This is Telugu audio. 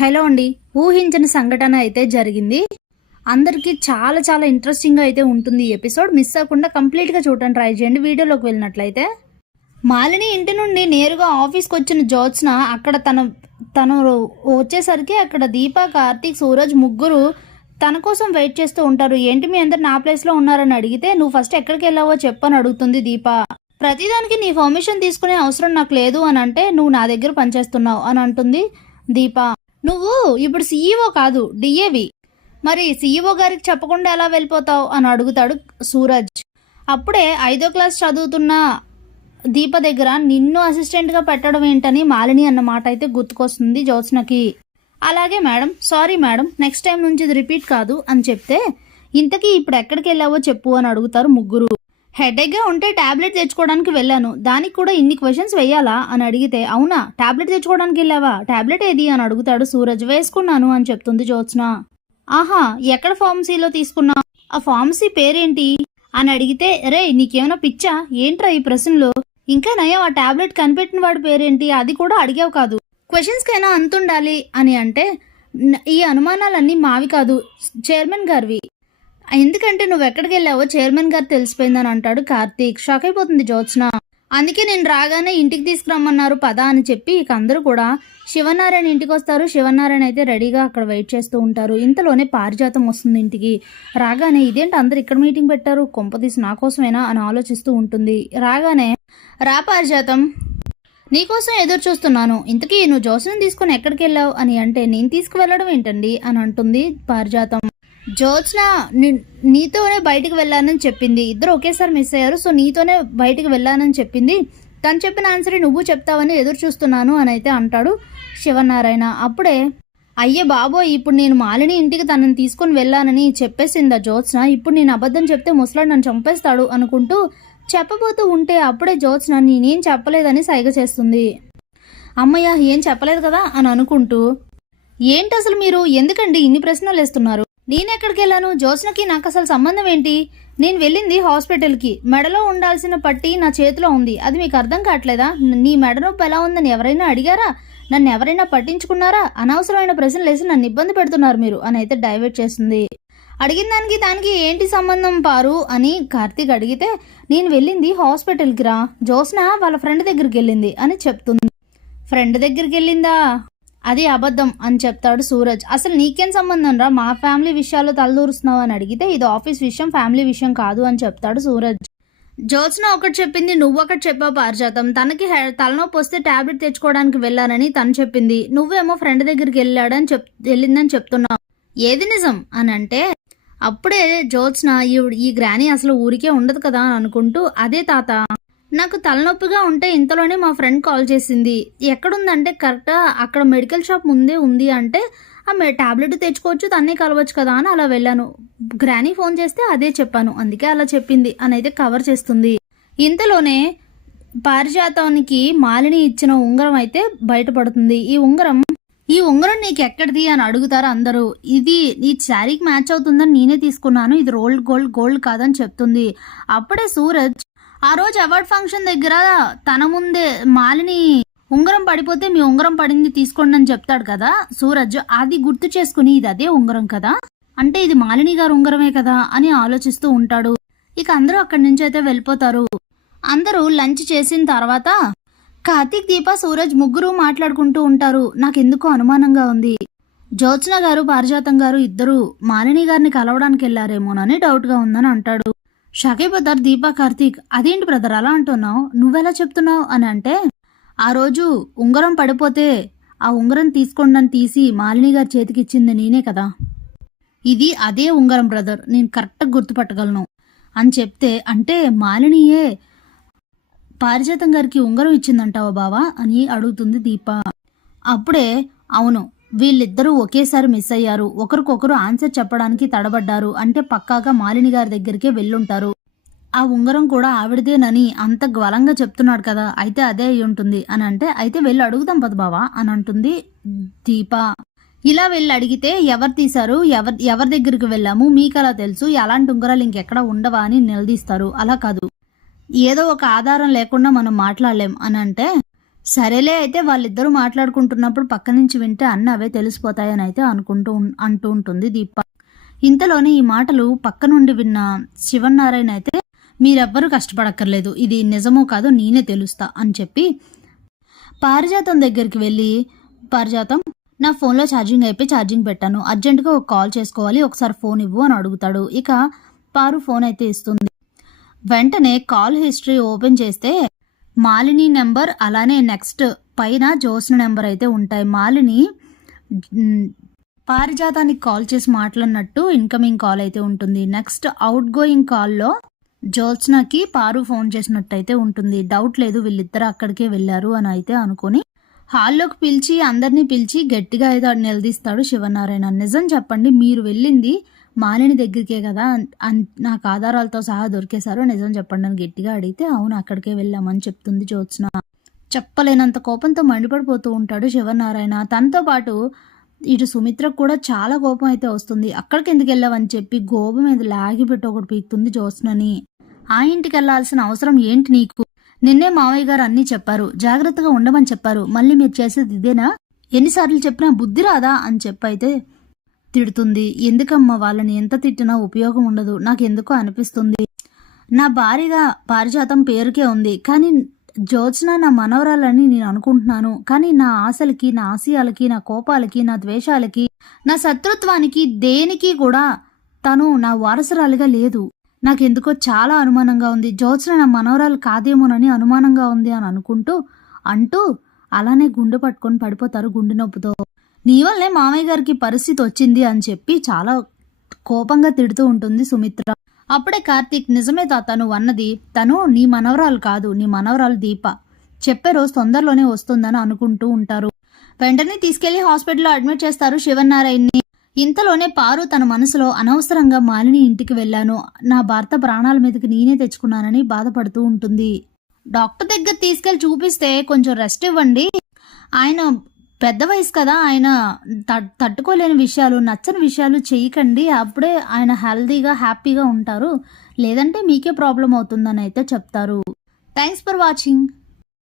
హలో అండి. ఊహించని సంఘటన అయితే జరిగింది. అందరికీ చాలా చాలా ఇంట్రెస్టింగ్గా అయితే ఉంటుంది ఈ ఎపిసోడ్. మిస్ అవ్వకుండా కంప్లీట్గా చూడడానికి ట్రై చేయండి. వీడియోలోకి వెళ్ళినట్లయితే మాలిని ఇంటి నుండి నేరుగా ఆఫీస్కి వచ్చిన జ్యోత్స్న అక్కడ తను వచ్చేసరికి అక్కడ దీప, కార్తీక్, సూరజ్ ముగ్గురు తన కోసం వెయిట్ చేస్తూ ఉంటారు. ఏంటి మీ అందరు నా ప్లేస్లో ఉన్నారని అడిగితే నువ్వు ఫస్ట్ ఎక్కడికి వెళ్ళావో చెప్పని అడుగుతుంది దీప. ప్రతిదానికి నీ పర్మిషన్ తీసుకునే అవసరం నాకు లేదు అని అంటే నువ్వు నా దగ్గర పనిచేస్తున్నావు అని అంటుంది దీప. నువ్వు ఇప్పుడు సీఈఓ కాదు, డిఏవి. మరి సీఈఓ గారికి చెప్పకుండా ఎలా వెళ్ళిపోతావు అని అడుగుతాడు సూరజ్. అప్పుడే 5వ క్లాస్ చదువుతున్న దీప దగ్గర నిన్ను అసిస్టెంట్గా పెట్టడం ఏంటని మాలిని అన్న మాట అయితే గుర్తుకొస్తుంది జ్యోత్స్నకి. అలాగే madam, sorry madam, next time నుంచి ఇది రిపీట్ కాదు అని చెప్తే ఇంతకీ ఇప్పుడు ఎక్కడికి వెళ్ళావో చెప్పు అని అడుగుతారు ముగ్గురు. హెడేక్గా ఉంటే టాబ్లెట్ తెచ్చుకోవడానికి వెళ్ళాను, దానికి కూడా ఇన్ని క్వశ్చన్స్ వెయ్యాలా అని అడిగితే అవునా, టాబ్లెట్ తెచ్చుకోవడానికి వెళ్ళావా, టాబ్లెట్ ఏది అని అడుగుతాడు సూరజ్. వేసుకున్నాను అని చెప్తుంది జ్యోత్స్న. ఆహా, ఎక్కడ ఫార్మసీలో తీసుకున్నావు, ఆ ఫార్మసీ పేరేంటి అని అడిగితే రే నీకేమైనా పిచ్చా ఏంట్రా ఈ ప్రశ్నలో, ఇంకా నయం ఆ టాబ్లెట్ కనిపెట్టిన వాడి పేరేంటి అది కూడా అడిగావు కాదు, క్వశ్చన్స్కైనా అంతుండాలి అని అంటే ఈ అనుమానాలన్నీ మావి కాదు చైర్మన్ గారివి, ఎందుకంటే నువ్వు ఎక్కడికి వెళ్ళావో చైర్మన్ గారు తెలిసిపోయిందని అంటాడు కార్తీక్. షాక్ అయిపోతుంది జ్యోత్స్న. అందుకే నేను రాగానే ఇంటికి తీసుకురమ్మన్నారు పదా అని చెప్పి ఇక అందరూ కూడా శివనారాయణ ఇంటికి వస్తారు. శివనారాయణ అయితే రెడీగా అక్కడ వెయిట్ చేస్తూ ఉంటారు. ఇంతలోనే పారిజాతం వస్తుంది ఇంటికి. రాగానే ఇదేంటి అందరు ఇక్కడ మీటింగ్ పెట్టారు, కొంపదీసి నా కోసమేనా అని ఆలోచిస్తూ ఉంటుంది. రాగానే రా పారిజాతం, నీకోసం ఎదురు చూస్తున్నాను, ఇంతకీ నువ్వు జ్యోత్స్నని తీసుకుని ఎక్కడికి వెళ్ళావు అని అంటే నేను తీసుకువెళ్ళడం ఏంటండి అని అంటుంది పారిజాతం. జ్యోత్స్న నీతోనే బయటికి వెళ్ళానని చెప్పింది, ఇద్దరు ఒకేసారి మిస్ అయ్యారు, సో నీతోనే బయటికి వెళ్ళానని చెప్పింది, తను చెప్పిన ఆన్సర్ నువ్వు చెప్తావని ఎదురు చూస్తున్నాను అని అయితే అంటాడు శివనారాయణ. అప్పుడే అయ్యే బాబోయ్, ఇప్పుడు నేను మాలిని ఇంటికి తనని తీసుకుని వెళ్ళానని చెప్పేసిందా జ్యోత్స్న, ఇప్పుడు నేను అబద్ధం చెప్తే ముసలాడు నన్ను చంపేస్తాడు అనుకుంటూ చెప్పబోతూ ఉంటే అప్పుడే జ్యోత్స్న నేనేం చెప్పలేదని సైగ చేస్తుంది. అమ్మయ్య ఏం చెప్పలేదు కదా అని అనుకుంటూ ఏంటి అసలు మీరు ఎందుకండి ఇన్ని ప్రశ్నలు వేస్తున్నారు, నేనెక్కడికి వెళ్ళాను, జ్యోత్స్నకి నాకు అసలు సంబంధం ఏంటి, నేను వెళ్ళింది హాస్పిటల్కి, మెడలో ఉండాల్సిన పట్టి నా చేతిలో ఉంది, అది మీకు అర్థం కావట్లేదా, నీ మెడ నొప్పి ఎలా ఉందని ఎవరైనా అడిగారా, నన్ను ఎవరైనా పట్టించుకున్నారా, అనవసరమైన ప్రశ్నలు వేసి నన్ను ఇబ్బంది పెడుతున్నారు మీరు అని అయితే డైవర్ట్ చేస్తుంది. అడిగిన దానికి ఏంటి సంబంధం పారు అని కార్తీక్ అడిగితే నేను వెళ్ళింది హాస్పిటల్కి రా, జ్యోత్స్న వాళ్ళ ఫ్రెండ్ దగ్గరికి వెళ్ళింది అని చెప్తుంది. ఫ్రెండ్ దగ్గరికి వెళ్ళిందా, అది అబద్ధం అని చెప్తాడు సూరజ్. అసలు నీకేం సంబంధం రా, మా ఫ్యామిలీ విషయాల్లో తలదూరుస్తున్నావు అని అడిగితే ఇది ఆఫీస్ విషయం, ఫ్యామిలీ విషయం కాదు అని చెప్తాడు సూరజ్. జ్యోత్స్న ఒకటి చెప్పింది, నువ్వు ఒకటి చెప్పావు పారిజాతం, తనకి తలనొప్పి వస్తే టాబ్లెట్ తెచ్చుకోవడానికి వెళ్ళానని తను చెప్పింది, నువ్వేమో ఫ్రెండ్ దగ్గరికి వెళ్ళిందని చెప్తున్నావు, ఏది నిజం అని అంటే అప్పుడే జ్యోత్స్న ఈ గ్రాని అసలు ఊరికే ఉండదు కదా అని అనుకుంటూ అదే తాత, నాకు తలనొప్పిగా ఉంటే ఇంతలోనే మా ఫ్రెండ్ కాల్ చేసింది, ఎక్కడుందంటే కరెక్ట్గా అక్కడ మెడికల్ షాప్ ముందే ఉంది అంటే ఆ టాబ్లెట్ తెచ్చుకోవచ్చు, తన్నే కలవచ్చు కదా అని అలా వెళ్ళాను, గ్రానీ ఫోన్ చేస్తే అదే చెప్పాను, అందుకే అలా చెప్పింది అని అయితే కవర్ చేస్తుంది. ఇంతలోనే పారిజాతానికి మాలిని ఇచ్చిన ఉంగరం అయితే బయటపడుతుంది. ఈ ఉంగరం నీకు ఎక్కడిది అని అడుగుతారు అందరూ. ఇది ఈ శారీకి మ్యాచ్ అవుతుందని నేనే తీసుకున్నాను, ఇది రోల్డ్ గోల్డ్ కాదని చెప్తుంది. అప్పుడే సూరజ్ ఆ రోజు అవార్డ్ ఫంక్షన్ దగ్గర తన ముందే మాలిని ఉంగరం పడిపోతే మీ ఉంగరం పడింది తీసుకోండి అని చెప్తాడు కదా సూరజ్, అది గుర్తు చేసుకుని ఇది అదే ఉంగరం కదా, అంటే ఇది మాలిని గారు ఉంగరమే కదా అని ఆలోచిస్తూ ఉంటాడు. ఇక అందరూ అక్కడి నుంచి అయితే వెళ్ళిపోతారు. అందరూ లంచ్ చేసిన తర్వాత కార్తీక్, దీప, సూరజ్ ముగ్గురు మాట్లాడుకుంటూ ఉంటారు. నాకెందుకో అనుమానంగా ఉంది, జ్యోత్స్న గారు పారిజాతం గారు ఇద్దరు మాలిని గారిని కలవడానికి వెళ్ళారేమోనని డౌట్గా ఉందని అంటాడు. షాక్ అయిపోతారు దీప, కార్తీక్. అదేంటి బ్రదర్ అలా అంటున్నావు, నువ్వెలా చెప్తున్నావు అని అంటే ఆ రోజు ఉంగరం పడిపోతే ఆ ఉంగరం తీసుకోండి తీసి మాలిని గారి చేతికి ఇచ్చింది నేనే కదా, ఇది అదే ఉంగరం బ్రదర్, నేను కరెక్ట్గా గుర్తుపట్టగలను అని చెప్తే అంటే మాలినియే పారిజాతం గారికి ఉంగరం ఇచ్చిందంటావా బావా అని అడుగుతుంది దీప. అప్పుడే అవును, వీళ్ళిద్దరూ ఒకేసారి మిస్ అయ్యారు, ఒకరికొకరు ఆన్సర్ చెప్పడానికి తడబడ్డారు, అంటే పక్కాగా మాలిని గారి దగ్గరికే వెళ్ళుంటారు, ఆ ఉంగరం కూడా ఆవిడదేనని అంత బలంగా చెప్తున్నాడు కదా, అయితే అదే అయి ఉంటుంది అని అంటే అయితే వెళ్ళి అడుగుదాం పద బావా అని అంటుంది దీప. ఇలా వెళ్ళి అడిగితే ఎవరు తీశారు, ఎవరి దగ్గరికి వెళ్ళాము మీకు అలా తెలుసు, అలాంటి ఉంగరాలు ఇంకెక్కడ ఉండవా అని నిలదీస్తారు. అలా కాదు, ఏదో ఒక ఆధారం లేకుండా మనం మాట్లాడలేం అని అంటే సరేలే అయితే వాళ్ళిద్దరూ మాట్లాడుకుంటున్నప్పుడు పక్క నుంచి వింటే అన్నీ అవే తెలిసిపోతాయని అయితే అంటూ ఉంటుంది దీప. ఇంతలోనే ఈ మాటలు పక్క నుండి విన్న శివనారాయణ అయితే మీరెవ్వరూ కష్టపడక్కర్లేదు, ఇది నిజమో కాదో నేనే తెలుస్తా అని చెప్పి పారిజాతం దగ్గరికి వెళ్ళి, పారిజాతం నా ఫోన్లో ఛార్జింగ్ అయిపోయి ఛార్జింగ్ పెట్టాను, అర్జెంటుగా ఒక కాల్ చేసుకోవాలి, ఒకసారి ఫోన్ ఇవ్వు అని అడుగుతాడు. ఇక పారు ఫోన్ అయితే ఇస్తుంది. వెంటనే కాల్ హిస్టరీ ఓపెన్ చేస్తే మాలిని నెంబర్ అలానే నెక్స్ట్ పైన జ్యోత్స్న నెంబర్ అయితే ఉంటాయి. మాలిని పారిజాతానికి కాల్ చేసి మాట్లాడినట్టు ఇన్కమింగ్ కాల్ అయితే ఉంటుంది. నెక్స్ట్ అవుట్ గోయింగ్ కాల్లో జ్యోత్స్నకి పారు ఫోన్ చేసినట్టయితే ఉంటుంది. డౌట్ లేదు వీళ్ళిద్దరు అక్కడికే వెళ్ళారు అని అయితే అనుకుని హాల్లోకి పిలిచి అందరినీ పిలిచి గట్టిగా అయితే నిలదీస్తాడు శివనారాయణ. నిజం చెప్పండి, మీరు వెళ్ళింది మాలిని దగ్గరికే కదా, నాకు ఆధారాలతో సహా దొరికేశారు, నిజం చెప్పండి అని గట్టిగా అడిగితే అవును అక్కడికే వెళ్ళామని చెప్తుంది జ్యోత్స్న. చెప్పలేనంత కోపంతో మండిపడిపోతూ ఉంటాడు శివనారాయణ. తనతో పాటు ఇటు సుమిత్రకు కూడా చాలా కోపం అయితే వస్తుంది. అక్కడికి ఎందుకు వెళ్ళావని చెప్పి గోబ మీద లాగిపెట్టి ఒకటి పీకుతుంది జ్యోత్స్నని. ఆ ఇంటికి వెళ్లాల్సిన అవసరం ఏంటి నీకు? నిన్నే మావయ్య గారు అన్నీ చెప్పారు, జాగ్రత్తగా ఉండమని చెప్పారు, మళ్ళీ మీరు చేసేది ఇదేనా? ఎన్నిసార్లు చెప్పినా బుద్ధి రాదా అని చెప్పైతే తిడుతుంది. ఎందుకమ్మా వాళ్ళని ఎంత తిట్టినా ఉపయోగం ఉండదు, నాకెందుకో అనిపిస్తుంది. నా భార్యగా పారిజాతం పేరుకే ఉంది, కానీ జ్యోత్స్న నా మనవరాలని నేను అనుకుంటున్నాను. కానీ నా ఆశలకి, నా ఆశయాలకి, నా కోపాలకి, నా ద్వేషాలకి, నా శత్రుత్వానికి దేనికి కూడా తను నా వారసురాలిగా లేదు. నాకెందుకో చాలా అనుమానంగా ఉంది. జ్యోత్స్న నా మనవరాలు కాదేమోనని అనుమానంగా ఉంది అని అంటూ అలానే గుండె పట్టుకొని పడిపోతారు గుండె నొప్పితో. నీ వల్లే మామయ్య గారికి పరిస్థితి వచ్చింది అని చెప్పి చాలా కోపంగా తిడుతూ ఉంటుంది సుమిత్ర. అప్పుడే కార్తీక్, నిజమే తాత నువ్వు అన్నది, తను నీ మనవరాలు కాదు, నీ మనవరాలు దీప, చెప్పే రోజు తొందరలోనే వస్తుందని అనుకుంటూ ఉంటారు. వెంటనే తీసుకెళ్లి హాస్పిటల్లో అడ్మిట్ చేస్తారు శివనారాయణ్ని. ఇంతలోనే పారు తన మనసులో అనవసరంగా మాలిని ఇంటికి వెళ్ళాను, నా భర్త ప్రాణాల మీదకి నేనే తెచ్చుకున్నానని బాధపడుతూ ఉంటుంది. డాక్టర్ దగ్గర తీసుకెళ్లి చూపిస్తే కొంచెం రెస్ట్ ఇవ్వండి, ఆయన పెద్ద వయసు కదా, ఆయన తట్టుకోలేని విషయాలు, నచ్చని విషయాలు చేయకండి, అప్పుడే ఆయన హెల్దీగా హ్యాపీగా ఉంటారు, లేదంటే మీకే ప్రాబ్లం అవుతుందని అయితే చెప్తారు. Thanks for watching.